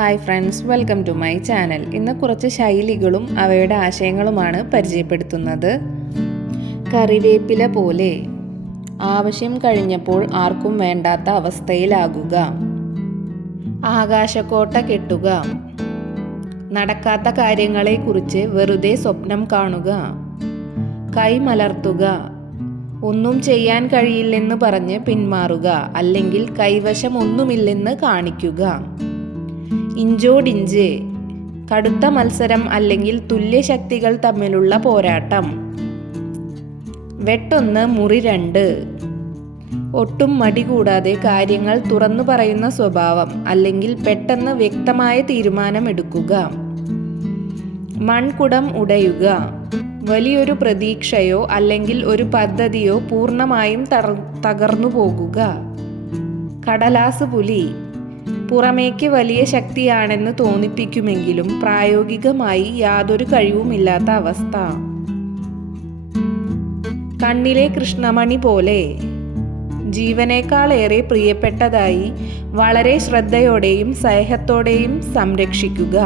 Hi friends, welcome to my channel. ഇന്ന് കുറച്ച് ശൈലികളും അവയുടെ ആശയങ്ങളുമാണ് പരിചയപ്പെടുത്തുന്നത്. കറിവേപ്പില പോലെ ആവശ്യം കഴിഞ്ഞപ്പോൾ ആർക്കും വേണ്ടാത്ത അവസ്ഥയിലാകുക. ആകാശക്കോട്ട കെട്ടുക. നടക്കാത്ത കാര്യങ്ങളെക്കുറിച്ച് വെറുതെ സ്വപ്നം കാണുക. കൈമലർത്തുക. ഒന്നും ചെയ്യാൻ കഴിയില്ലെന്ന് പറഞ്ഞ് പിന്മാറുക, അല്ലെങ്കിൽ കൈവശം ഒന്നുമില്ലെന്ന് കാണിക്കുക. ഇഞ്ചോടിഞ്ച്. കടുത്ത മത്സരം അല്ലെങ്കിൽ തുല്യശക്തികൾ തമ്മിലുള്ള പോരാട്ടം. വെട്ടൊന്ന് മുറി രണ്ട്. ഒട്ടും മടി കൂടാതെ കാര്യങ്ങൾ തുറന്നു പറയുന്ന സ്വഭാവം, അല്ലെങ്കിൽ പെട്ടെന്ന് വ്യക്തമായ തീരുമാനമെടുക്കുക. മൺകുടം ഉടയുക. വലിയൊരു പ്രതീക്ഷയോ അല്ലെങ്കിൽ ഒരു പദ്ധതിയോ പൂർണ്ണമായും തകർന്നു പോകുക. കടലാസ് പുലി. പുറമേക്ക് വലിയ ശക്തിയാണെന്ന് തോന്നിപ്പിക്കുമെങ്കിലും പ്രായോഗികമായി യാതൊരു കഴിവുമില്ലാത്ത അവസ്ഥ. കണ്ണിലെ കൃഷ്ണമണി പോലെ. ജീവനേക്കാളേറെ പ്രിയപ്പെട്ടതായി വളരെ ശ്രദ്ധയോടെയും സ്നേഹത്തോടെയും സംരക്ഷിക്കുക.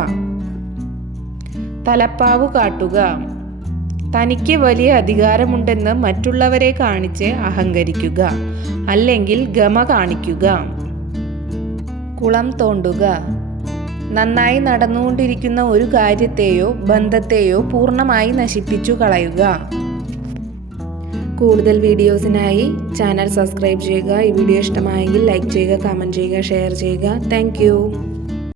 തലപ്പാവു കാട്ടുക. തനിക്ക് വലിയ അധികാരമുണ്ടെന്ന് മറ്റുള്ളവരെ കാണിച്ച് അഹങ്കരിക്കുക, അല്ലെങ്കിൽ ഗമ കാണിക്കുക. കുളം തോണ്ടുക. നന്നായി നടന്നുകൊണ്ടിരിക്കുന്ന ഒരു കാര്യത്തെയോ ബന്ധത്തെയോ പൂർണ്ണമായി നശിപ്പിച്ചു കളയുക. കൂടുതൽ വീഡിയോസിനായി ചാനൽ സബ്സ്ക്രൈബ് ചെയ്യുക. ഈ വീഡിയോ ഇഷ്ടമായെങ്കിൽ ലൈക്ക് ചെയ്യുക, കമൻറ്റ് ചെയ്യുക, ഷെയർ ചെയ്യുക. താങ്ക്